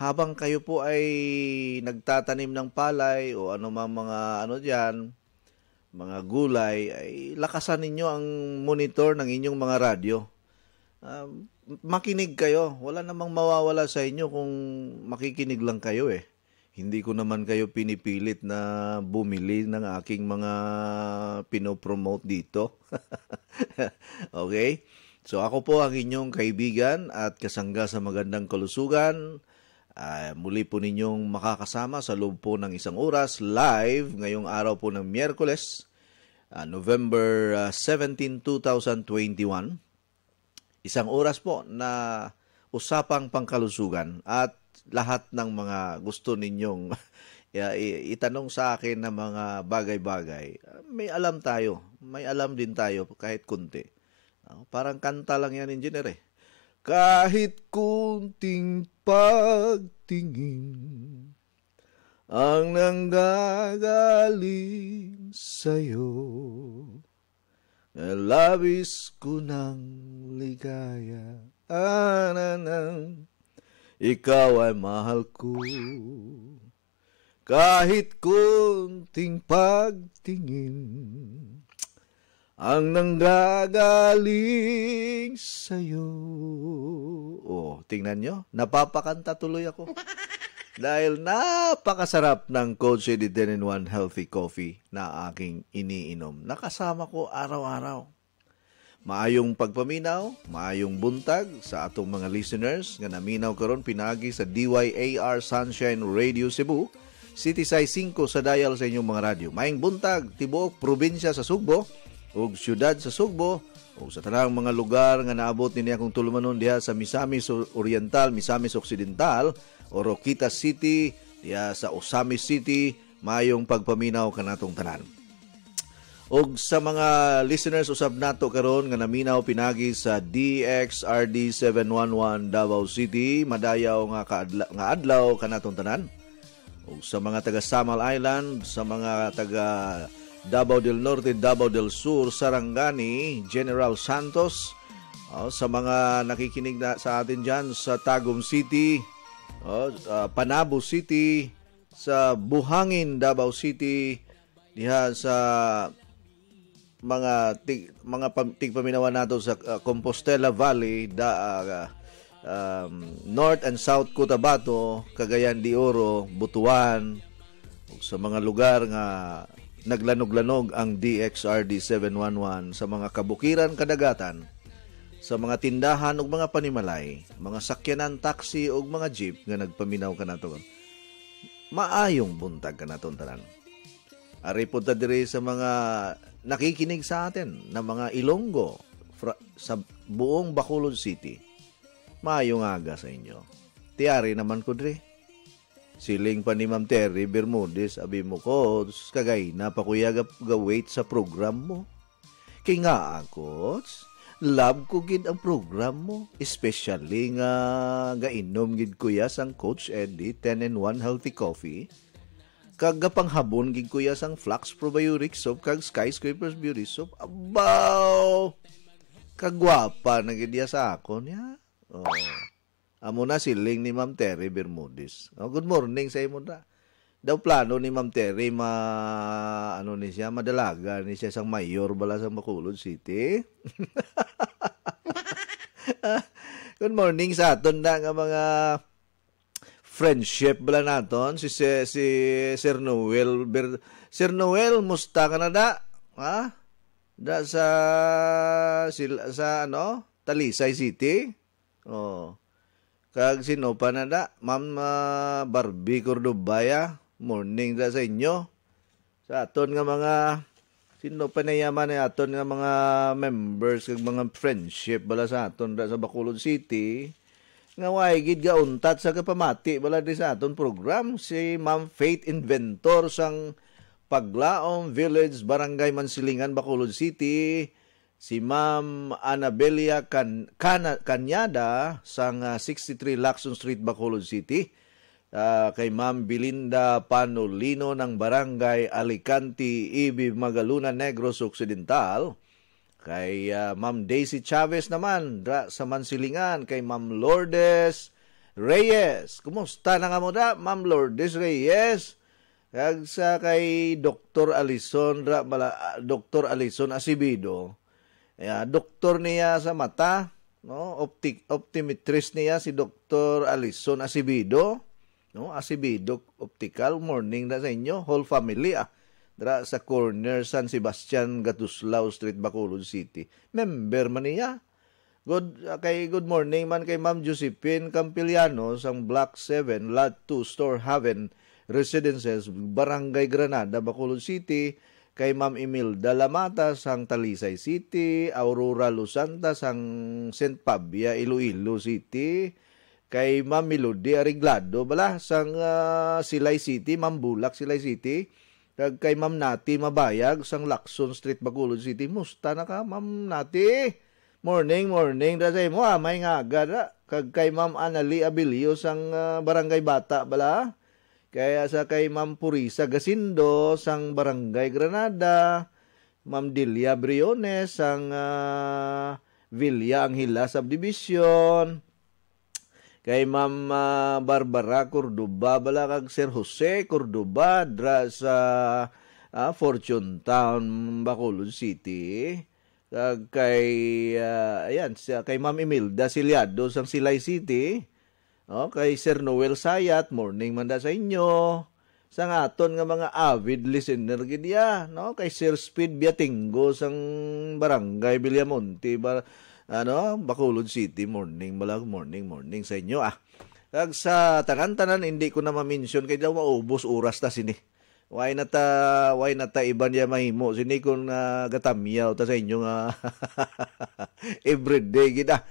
habang kayo po ay nagtatanim ng palay o ano mang mga ano diyan, mga gulay, ay lakasan ninyo ang monitor ng inyong mga radyo. Makinig kayo. Wala namang mawawala sa inyo kung makikinig lang kayo eh. Hindi ko naman kayo pinipilit na bumili ng aking mga pinopromote dito. Okay? So ako po ang inyong kaibigan at kasangga sa magandang kalusugan. Muli po ninyong makakasama sa loob po ng isang oras live ngayong araw po ng Miyerkules, November 17, 2021. Isang oras po na usapang pangkalusugan at lahat ng mga gusto ninyong itanong sa akin na mga bagay-bagay. May alam tayo. May alam din tayo kahit kunti. Parang kanta lang yan, engineer eh. Kahit kunting pagtingin ang nanggagaling sa'yo, labis ko ng ligaya, ananang, ikaw ay mahal ko. Kahit kunting pagtingin ang nanggagaling sa'yo. Oh, tingnan nyo, napapakanta tuloy ako. Dahil napakasarap ng Coach Eddie 10-in-1 Healthy Coffee na aking iniinom. Nakasama ko araw-araw. Maayong pagpaminaw, maayong buntag sa atong mga listeners nga naminaw karon pinagi sa DYAR Sunshine Radio Cebu, City Size 5 sa dial sa inyong mga radyo. Maayong buntag, tibuok probinsya sa Sugbo, ug syudad sa Sugbo, ug sa tanang mga lugar nga naabot ni akong tulumanon diha sa Misamis Oriental, Misamis Occidental, o Roquita City, diha sa Osamis City, mayong pagpaminaw kanatong tanan. Ug sa mga listeners usab nato karon nga naminaw pinagi sa DXRD 711 Davao City, madayaw nga adlaw kanatong tanan. Ug sa mga taga Samal Island, sa mga taga Davao del Norte, Davao del Sur, Sarangani, General Santos, sa mga nakikinig na sa atin dyan sa Tagum City, Panabo City, sa Buhangin, Davao City, diha sa mga tigpaminawan nato sa Compostela Valley, North and South Cotabato, Cagayan de Oro, Butuan, sa mga lugar nga naglanog-lanog ang DXRD 711 sa mga kabukiran kadagatan, sa mga tindahan ug mga panimalay, mga sakyanan, taxi ug mga jeep nga nagpaminaw kanaton. Maayong buntag kanaton tanan. Ari po ta diri sa mga nakikinig sa atin na mga Ilonggo sa buong Bacolod City. Maayong aga sa inyo. Tiyari naman ko diri. Siling pa ni Ma'am Terry Bermudez, abi mo ko, kagay na pa kuya ga-wait sa program mo. Kaya nga ako, love ko gid ang program mo. Especially nga gainom gid kuya sang Coach Eddie 10-in-1 Healthy Coffee. Kagapanghabon gid kuya sang Flax Probiotic Soap kag Skyscrapers Beauty Soap. Abaw! Kagwapa na gid sa akon ya. Oh. Amo na siling ni Ma'am Terry Bermudez. Good morning sa imo da. Daw plano ni Ma'am Terry ano ni siya, madalaga ni siya sang mayor bala sa Bacolod City. Good morning sa aton na nga mga friendship bala naton si Sir Noel Sir Noel, musta ka na da? Ha? Da sa ano? Talisay City? Oh. Kag sino pa na da? Ma'am Barbie Cordobaya, morning da sa inyo. Sa aton nga mga, sino pa na yaman na aton nga mga members, kag mga friendship bala sa aton da sa Bacolod City. Nga way gid ga untat sa kapamati bala di sa aton program. Si Ma'am Faith Inventor sang Paglaom Village, Barangay Mansilingan, Bacolod City. Si Ma'am Anabelia Kanyada sang 63 Lacson Street, Bacolod City. Kay Ma'am Belinda Panolino ng Barangay Alicante, Ibi, Magaluna, Negros Occidental. Kay Ma'am Daisy Chavez naman sa Mansilingan. Kay Ma'am Lourdes Reyes. Kumusta na nga mo da, Ma'am Lourdes Reyes? Kag sa kay Dr. Alison Dr. Alison Acevedo. Doktor niya sa mata, no? Optometrist niya si Dr. Alison Acevedo, no? Acevedo Optical. Morning na sa inyo, whole family dra sa corner San Sebastian, Gatuslao Street, Bacolod City. Member man niya. Good morning man kay Ma'am Josephine Campiliano sang Block 7, Lot 2, Store Haven Residences, Barangay Granada, Bacolod City. Kay Ma'am Imelda Lamata sang Talisay City, Aurora Lusanta sang St. Pabia, Iloilo City. Kay Ma'am Melody Ariglado sang Silay City, Ma'am Bulak, Silay City. Kay Ma'am Nati Mabayag sang Lacson Street, Bacolod City. Musta na ka, Ma'am Nati? Morning. Dasay mo, may nga agad. Kay Ma'am Anali Abilio sang Barangay Bata, bala. Kaya sa kay Ma'am Purisa Gasindo sang Barangay Granada, Ma'am Delia Briones sang Villa Anghila Subdivision, kay Ma'am Barbara Cordoba bala kag Sir Jose Cordoba dra sa Fortune Town, Bacolod City. Kag kay kay Ma'am Imelda Siliado sang Silay City. Kay Sir Noel Sayat, morning man da sa inyo. Sa aton nga mga avid listener gidya, no? Kay Sir Speed Biatingo sang Barangay Villamonte, Bacolod City, morning sa inyo Kag sa tanan-tanan hindi ko na ma-mention kay daw maubos oras ta sini. Why na ta iban ya mahimo sini kung gatamyaw ta sa inyo nga everyday kita.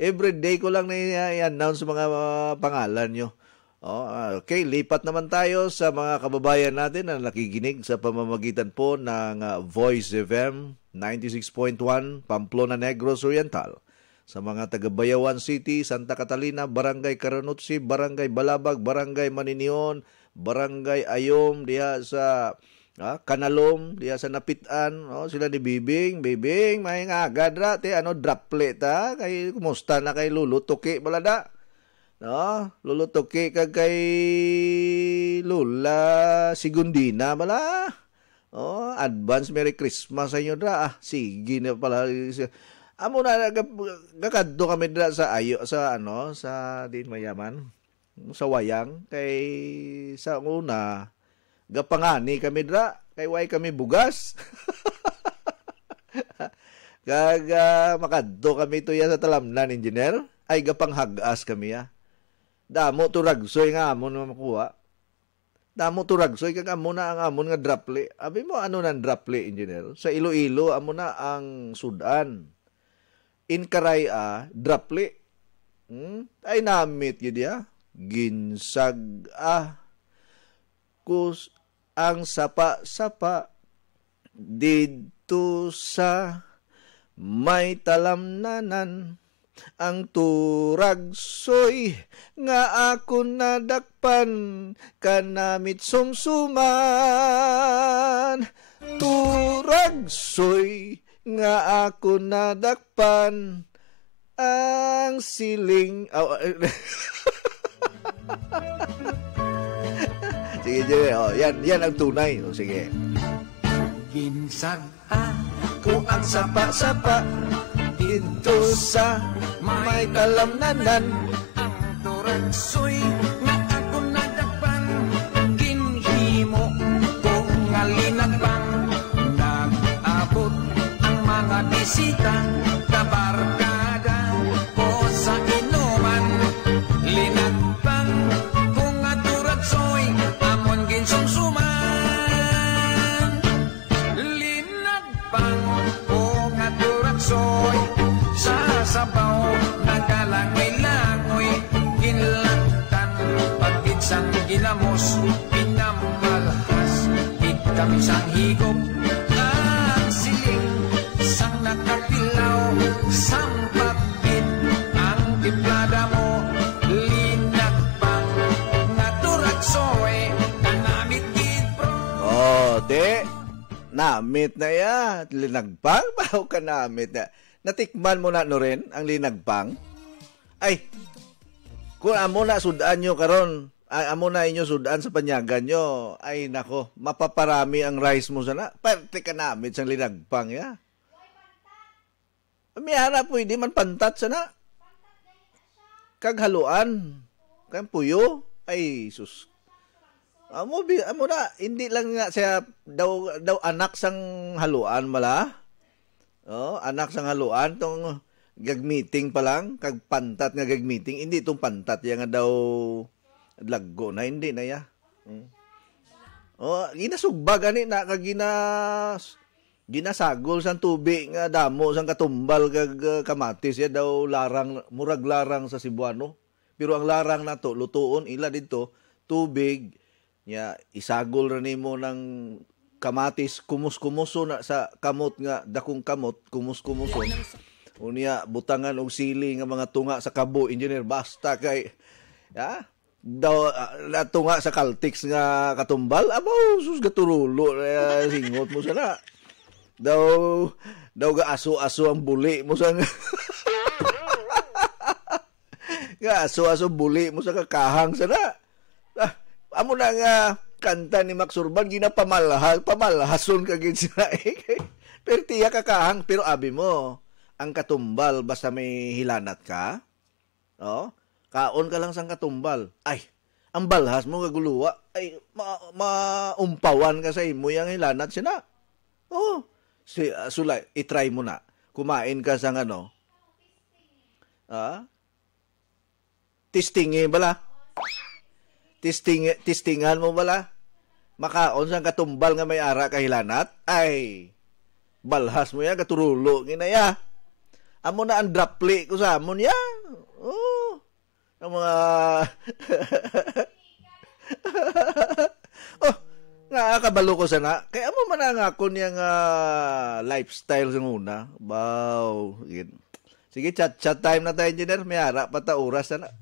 Everyday ko lang na i-announce mga pangalan nyo. Okay, lipat naman tayo sa mga kababayan natin na nakikinig sa pamamagitan po ng Voice FM 96.1 Pamplona Negros Oriental. Sa mga taga-Bayawan City, Santa Catalina, Barangay Caranotsi, Barangay Balabag, Barangay Maninion, Barangay Ayom, diya sa Kanalom, diya sa Napitan, sila ni Bibing, may nga agad droplet kay kumusta na kay Lulu Tuki balada. Lulu Tuki kag kay Lula Sigundina bala. Advance Merry Christmas sa inyo sige na pala. Amo na gakadto kami dra sa sa din mayaman, sa Wayang kay sa una gapangani kami dra kay way kami bugas. Kag makadto kami tuya sa Talamnan, engineer, ay gapanghagas kami Damo turagsoy nga amon makuha. Damo turagsoy kag amon na ang amon nga draple. Abi mo ano nang draple, engineer? Sa Iloilo amo na ang Sudan. In Karay draple. Ay namit gid ginsag kus ang sapa-sapa dito sa may talamnanan, ang turagsoy nga ako nadakpan kanamit sumsuman. Turagsoy nga ako nadakpan ang siling Sige. Yan ang tunay. Sige. Ginsag ako ang sapa-sapa dito sa may talamnanan. Ang turagsoy nga ako nadakpan ginhimo kong ngalinagpang. Nag-abot ang mga bisita kabarkada ko sa inuman. Linagpang kung nga turagsoy amon ginsumsuman. Linagpang kung nga turagsoy sa sabaw nagalangoy-langoy. Ginlaktan pagkitsang ginamos pinamalhas gid kami sang higop ang siling sang nakatilaw sampapit ang tiplada mo. Linagpang nga turagsoy kanamit gid pro. Namit na linagpang bahaw ka namit na. Natikman mo na rin ang linagpang? Ay, Kung amo na sudan nyo karon, ay amo na inyo sudan sa panyagan nyo, ay nako, mapaparami ang rice mo sana. Parte ka namin sa linagpang, ya. Miyara pwede man pantat sana. Kaghaluan. Kang puyo. Ay, sus. Amo na, hindi lang nga siya daw anak sang haluan mala. Oh, anak sang haluan tong gag-meeting pa lang, kag pantat nga gag-meeting, hindi itong pantat yang nga daw laggo na, hindi na ya. Oh, ginasugba gani na kag ginasagol sang tubig nga damo sang katumbal kag kamatis ya daw larang, murag larang sa Cebuano. Pero ang larang na to, lutuon ila dito, tubig, ya isagol ra nimo ng kamatis, kumus-kumuso na sa kamot nga, dakong kamot, kumus-kumuso. Unya, butangan og sili nga mga tunga sa kabo, engineer, basta kay, ya, daw, tunga sa Caltex nga katumbal, abaw, sus, gaturulo, singot mo sana. Daw ga aso-aso ang buli mo sa nga aso-aso buli mo sa kakahang sana. Amo na nga kanta ni Max Urban pamalhason ka gid sila. Pero tiya kakahang, pero abi mo ang katumbal basta may hilanat ka. Oh, kaon ka lang sang katumbal. Ay, ang balhas mo gaguluwa ay maumpawan ka sa imo yang hilanat sina. Oh, sulay, i-try mo na. Kumain ka sang ano? Testingin bala. Testingan mo bala. Makaon sang katumbal nga may ara kahilanat. Ay, balhas mo yan, katurulo. Ginaya. Amo na ang drapli ko sa amon ya. Oh, ang mga... oh, nga kabalo ko sana. Kaya mo man ang ako niyang lifestyle sa una. Wow. Sige, chat time na tayo, engineer. May ara pa ta oras sana.